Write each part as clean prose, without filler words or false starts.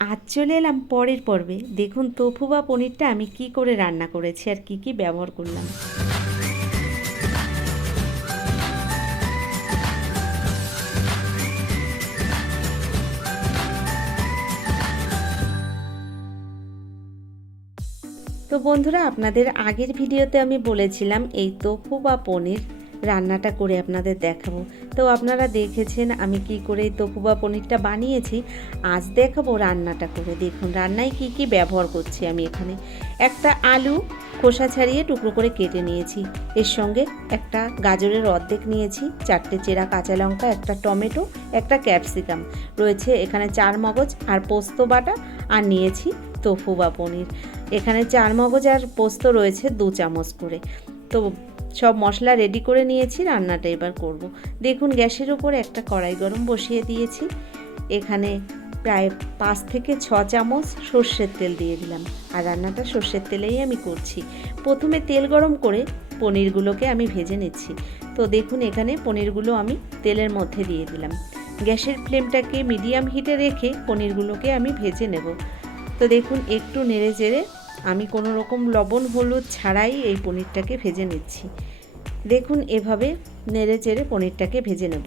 আজ চলে এলাম পরের পর্বে। দেখুন তোফু বা পনিরটা আমি কি করে রান্না করেছি আর কি কি ব্যবহার করলাম। তো বন্ধুরা, আপনাদের আগের ভিডিওতে আমি বলেছিলাম এই তোফু বা পনির রান্নাটা করে আপনাদের দেখাবো। তো আপনারা দেখেছেন আমি কি করে এই তোফু বা পনিরটা বানিয়েছি। আজ দেখাবো রান্নাটা করে। দেখুন রান্নায় কি কি ব্যবহার করছি আমি। এখানে একটা আলু খোসা ছাড়িয়ে টুকরো করে কেটে নিয়েছি, এর সঙ্গে একটা গাজরের অর্ধেক নিয়েছি, 4টে চেরা কাঁচা লঙ্কা, একটা টমেটো, একটা ক্যাপসিকাম, রয়েছে এখানে 4 মগজ আর পোস্ত বাটা, আর নিয়েছি তোফু বা পনির। এখানে 4 মগজ আর পোস্ত রয়েছে 2 চামচ করে। তো সব মশলা রেডি করে নিয়েছি, রান্নাটা এবার করব। দেখুন গ্যাসের উপর একটা কড়াই গরম বসিয়ে দিয়েছি। এখানে প্রায় 5 থেকে 6 চামচ সর্ষের তেল দিয়ে দিলাম, আর রান্নাটা সর্ষের তেলেই আমি করছি। প্রথমে তেল গরম করে পনিরগুলোকে আমি ভেজে নিচ্ছি। তো দেখুন এখানে পনিরগুলো আমি তেলের মধ্যে দিয়ে দিলাম। গ্যাসের ফ্লেমটাকে মিডিয়াম হিটে রেখে পনিরগুলোকে আমি ভেজে নেব। তো দেখুন একটু নেড়ে চেড়ে আমি কোনো রকম লবণ হলুদ ছাড়াই এই পনিরটাকে ভেজে নিচ্ছি। দেখুন এভাবে নেড়ে চেড়ে পনিরটাকে ভেজে নেব।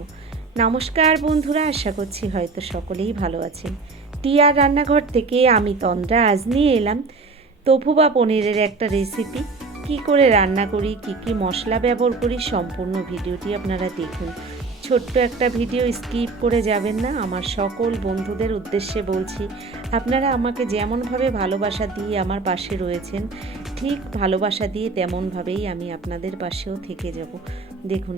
নমস্কার বন্ধুরা, আশা করছি হয়তো সকলেই ভালো আছেন। টিয়ার রান্নাঘর থেকে আমি তন্দ্রা আজ নিয়ে এলাম তোফু বা পনিরের একটা রেসিপি। কি করে রান্না করি, কি কি মশলা ব্যবহার করি, সম্পূর্ণ ভিডিওটি আপনারা দেখুন। ছোট্ট একটা ভিডিও স্কিপ করে যাবেন না। আমার সকল বন্ধুদের উদ্দেশ্যে বলছি, আপনারা আমাকে যেমনভাবে ভালোবাসা দিয়ে আমার পাশে রয়েছেন, ঠিক ভালোবাসা দিয়ে তেমনভাবেই আমি আপনাদের পাশেও থেকে যাব। দেখুন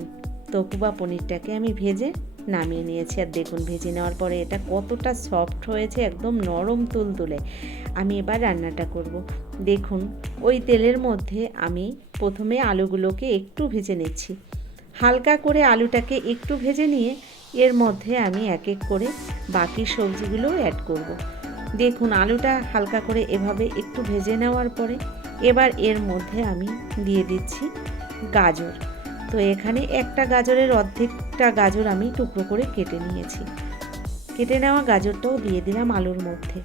তোফু বা পনিরটাকে আমি ভেজে নামিয়ে নিয়েছি, আর দেখুন ভেজে নেওয়ার পরে এটা কতটা সফট হয়েছে, একদম নরম তুলতুলে। আমি এবার রান্নাটা করব। দেখুন ওই তেলের মধ্যে আমি প্রথমে আলুগুলোকে একটু ভেজে নিচ্ছি। হালকা করে আলুটাকে একটু ভেজে নিয়ে এর মধ্যে আমি এক এক করে বাকি সবজিগুলো অ্যাড করব। দেখুন আলুটা হালকা করে এভাবে একটু ভেজে নেওয়ার পরে এবার এর মধ্যে আমি দিয়ে দিচ্ছি গাজর। তো এখানে একটা গাজরের অর্ধেকটা গাজর আমি টুকরো করে কেটে নিয়েছি। কেটে নেওয়া গাজরটাও দিয়ে দিলাম আলুর মধ্যে।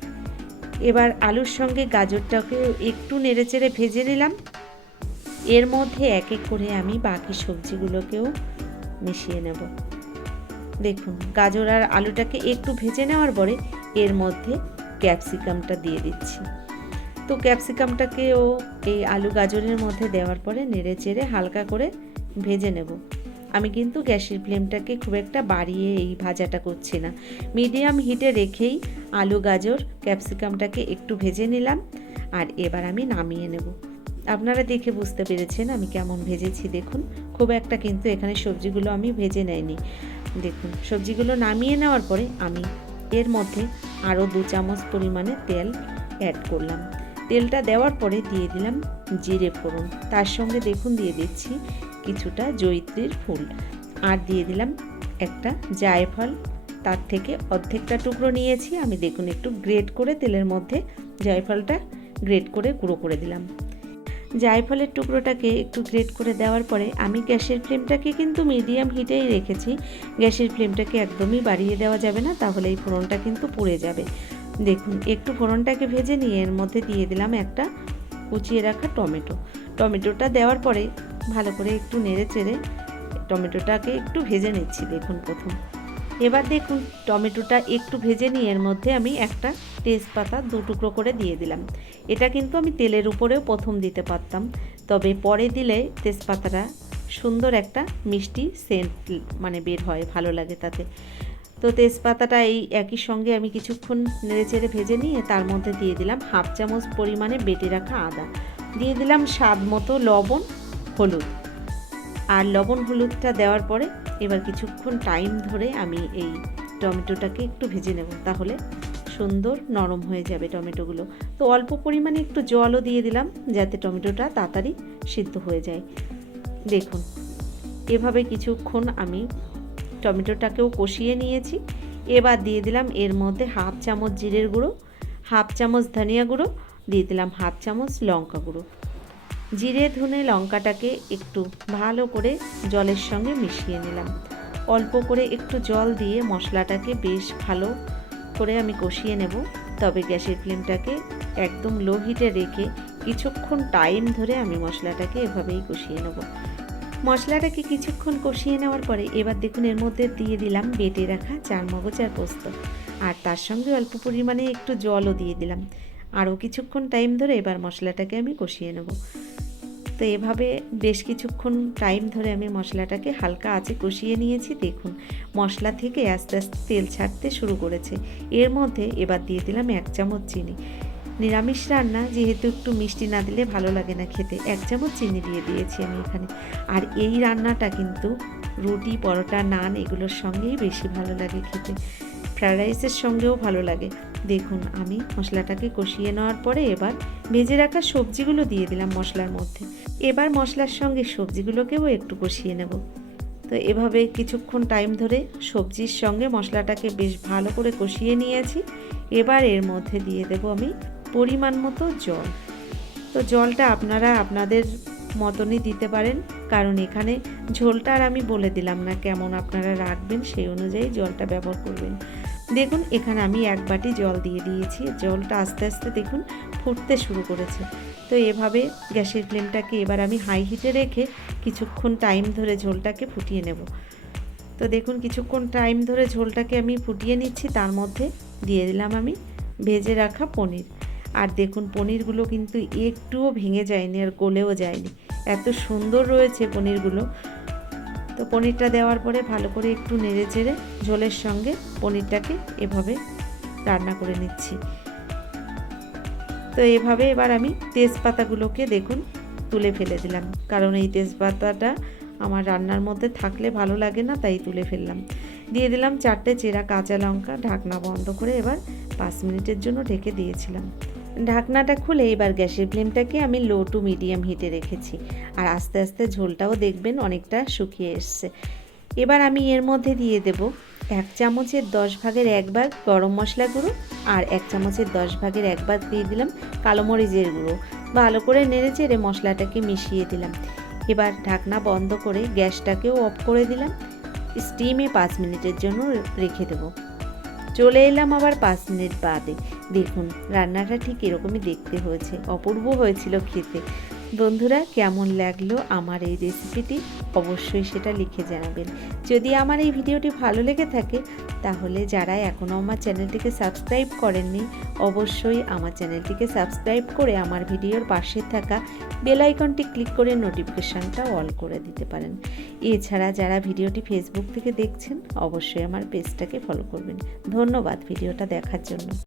এবার আলুর সঙ্গে গাজরটাকে একটু নেড়েচেড়ে ভেজে নিলাম। এর মধ্যে এক এক করে আমি বাকি সবজিগুলোকেও মিশিয়ে নেব। দেখুন গাজর আর আলুটাকে একটু ভেজে নেওয়ার পরে এর মধ্যে ক্যাপসিকামটা দিয়ে দিচ্ছি। তো ক্যাপসিকামটাকেও এই আলু গাজরের মধ্যে দেওয়ার পরে নেড়ে চেড়ে হালকা করে ভেজে নেব। আমি কিন্তু গ্যাসের ফ্লেমটাকে খুব একটা বাড়িয়ে এই ভাজাটা করছি না, মিডিয়াম হিটে রেখেই আলু গাজর ক্যাপসিকামটাকে একটু ভেজে নিলাম। আর এবার আমি নামিয়ে নেব। আপনারা দেখে বুঝতে পেরেছেন আমি কেমন ভেজেছি। দেখুন খুব একটা কিন্তু এখানে সবজিগুলো আমি ভেজে নেইনি। দেখুন সবজিগুলো নামিয়ে নেওয়ার পরে আমি এর মধ্যে আরও 2 চামচ পরিমাণে তেল অ্যাড করলাম। তেলটা দেওয়ার পরে দিয়ে দিলাম জিরে ফোড়ন, তার সঙ্গে দেখুন দিয়ে দিচ্ছি কিছুটা জয়িত্রীর ফুল, আর দিয়ে দিলাম একটা জায়ফল, তার থেকে অর্ধেকটা টুকরো নিয়েছি আমি। দেখুন একটু গ্রেট করে তেলের মধ্যে জায়ফলটা গ্রেট করে গুঁড়ো করে দিলাম। জায়ফলের টুকরোটাকে একটু গ্রেট করে দেওয়ার পরে আমি গ্যাসের ফ্লেমটাকে কিন্তু মিডিয়াম হিটেই রেখেছি। গ্যাসের ফ্লেমটাকে একদমই বাড়িয়ে দেওয়া যাবে না, তাহলে এই ফোড়নটা কিন্তু পুড়ে যাবে। দেখুন একটু ফোড়নটাকে ভেজে নিয়ে এর মধ্যে দিয়ে দিলাম একটা কুচিয়ে রাখা টমেটো। টমেটোটা দেওয়ার পরে ভালো করে একটু নেড়ে চেড়ে টমেটোটাকে একটু ভেজে নিচ্ছি। দেখুন প্রথম এবার দেখুন টমেটোটা একটু ভেজে নিয়ে এর মধ্যে আমি একটা তেজপাতা 2 টুকরো করে দিয়ে দিলাম। এটা কিন্তু আমি তেলের উপরেও প্রথম দিতে পারতাম, তবে পরে দিলে তেজপাতাটা সুন্দর একটা মিষ্টি সেন্ট মানে বের হয়, ভালো লাগে তাতে। তো তেজপাতাটা এই একই সঙ্গে আমি কিছুক্ষণ নেড়েচেড়ে ভেজে নিয়ে তার মধ্যে দিয়ে দিলাম 1/2 চামচ পরিমাণে বেটে রাখা আদা, দিয়ে দিলাম স্বাদ মতো লবণ হলুদ। আর লবণ হলুদটা দেওয়ার পরে এবার কিছুক্ষণ টাইম ধরে আমি এই টমেটোটাকে একটু ভেজে নেব, তাহলে সুন্দর নরম হয়ে যাবে টমেটোগুলো। তো অল্প পরিমাণে একটু জলও দিয়ে দিলাম যাতে টমেটোটা তাড়াতাড়ি সিদ্ধ হয়ে যায়। দেখুন এভাবে কিছুক্ষণ আমি টমেটোটাকেও কষিয়ে নিয়েছি। এবার দিয়ে দিলাম এর মধ্যে 1/2 চামচ জিরের গুঁড়ো, 1/2 চামচ ধনিয়া গুঁড়ো, দিয়ে দিলাম 1/2 চামচ লঙ্কা গুঁড়ো। জিরে ধনে লঙ্কাটাকে একটু ভালো করে জলের সঙ্গে মিশিয়ে নিলাম। অল্প করে একটু জল দিয়ে মশলাটাকে বেশ ভালো করে আমি কষিয়ে নেব। তবে গ্যাসের ফ্লেমটাকে একদম লো হিটে রেখে কিছুক্ষণ টাইম ধরে আমি মশলাটাকে এভাবেই কষিয়ে নেব। মশলাটাকে কিছুক্ষণ কষিয়ে নেওয়ার পরে এবার দেখুন এর মধ্যে দিয়ে দিলাম বেটে রাখা চারমগজ আর পোস্ত, আর তার সঙ্গে অল্প পরিমাণে একটু জলও দিয়ে দিলাম। আরও কিছুক্ষণ টাইম ধরে এবার মশলাটাকে আমি কষিয়ে নেব। তো এভাবে বেশ কিছুক্ষণ টাইম ধরে আমি মশলাটাকে হালকা আঁচে কষিয়ে নিয়েছি। দেখুন মশলা থেকে আস্তে আস্তে তেল ছাড়তে শুরু করেছে। এর মধ্যে এবার দিয়ে দিলাম 1 চামচ চিনি। নিরামিষ রান্না যেহেতু একটু মিষ্টি না দিলে ভালো লাগে না খেতে, 1 চামচ চিনি দিয়ে দিয়েছি আমি এখানে। আর এই রান্নাটা কিন্তু রুটি, পরোটা, নান এগুলোর সঙ্গেই বেশি ভালো লাগে খেতে, ফ্রায়েড রাইসের সঙ্গেও ভালো লাগে। দেখুন আমি মশলাটাকে কষিয়ে নেওয়ার পরে এবার ভেজে রাখা সবজিগুলো দিয়ে দিলাম মশলার মধ্যে। এবার মশলার সঙ্গে সবজিগুলোকেও একটু কষিয়ে নেব। তো এভাবে কিছুক্ষণ টাইম ধরে সবজির সঙ্গে মশলাটাকে বেশ ভালো করে কষিয়ে নিয়েছি। এবার এর মধ্যে দিয়ে দেব আমি পরিমাণ মতো জল। তো জলটা আপনারা আপনাদের মতনই দিতে পারেন, কারণ এখানে ঝোলটা আর আমি বলে দিলাম না কেমন আপনারা রাখবেন, সেই অনুযায়ী জলটা ব্যবহার করবেন। দেখুন এখানে আমি 1 বাটি জল দিয়ে দিয়েছি। জলটা আস্তে আস্তে দেখুন ফুটতে শুরু করেছে। তো এভাবে গ্যাসের ফ্লেমটাকে এবার আমি হাই হিটে রেখে কিছুক্ষণ টাইম ধরে ঝোলটাকে ফুটিয়ে নেব। তো দেখুন কিছুক্ষণ টাইম ধরে ঝোলটাকে আমি ফুটিয়ে নিচ্ছি। তার মধ্যে দিয়ে দিলাম আমি ভেজে রাখা পনির। আর দেখুন পনিরগুলো কিন্তু একটুও ভেঙে যায়নি আর গলেও যায়নি, এত সুন্দর রয়েছে পনিরগুলো। তো পনিরটা দেওয়ার পরে ভালো করে একটু নেড়ে চেড়ে ঝোলের সঙ্গে পনিরটাকে এভাবে রান্না করে নিচ্ছি। তো এভাবে এবার আমি তেজপাতাগুলোকে দেখুন তুলে ফেলে দিলাম, কারণ এই তেজপাতাটা আমার রান্নার মধ্যে থাকলে ভালো লাগে না, তাই তুলে ফেললাম। দিয়ে দিলাম 4টে চেরা কাঁচা লঙ্কা। ঢাকনা বন্ধ করে এবার 5 মিনিটের জন্য ঢেকে দিয়েছিলাম। ঢাকনাটা খুলে এবার গ্যাসের ফ্লেমটাকে আমি লো টু মিডিয়াম হিটে রেখেছি। আর আস্তে আস্তে ঝোলটাও দেখবেন অনেকটা শুকিয়ে এসছে। এবার আমি এর মধ্যে দিয়ে দেব 1 চামচের 10 ভাগের 1 ভাগ গরম মশলা গুঁড়ো, আর 1 চামচের 10 ভাগের 1 ভাগ দিয়ে দিলাম কালো মরিচের গুঁড়ো। ভালো করে নেড়ে চেড়ে মশলাটাকে মিশিয়ে দিলাম। এবার ঢাকনা বন্ধ করে গ্যাসটাকেও অফ করে দিলাম। স্টিমে 5 মিনিটের জন্য রেখে দেবো। চলে এলাম আবার 5 মিনিট বাদে। দেখুন রান্নাটা ঠিক এরকমই দেখতে হয়েছে, অপূর্ব হয়েছিল খেতে। বন্ধুরা কেমন লাগলো আমার এই রেসিপিটি অবশ্যই সেটা লিখে জানাবেন। যদি আমার এই ভিডিওটি ভালো লেগে থাকে তাহলে যারা এখনও আমার চ্যানেলটিকে সাবস্ক্রাইব করেননি অবশ্যই আমার চ্যানেলটিকে সাবস্ক্রাইব করে আমার ভিডিওর পাশে থাকা বেল আইকনটি ক্লিক করে নোটিফিকেশানটা অল করে দিতে পারেন। এছাড়া যারা ভিডিওটি ফেসবুক থেকে দেখছেন অবশ্যই আমার পেজটাকে ফলো করবেন। ধন্যবাদ ভিডিওটা দেখার জন্য।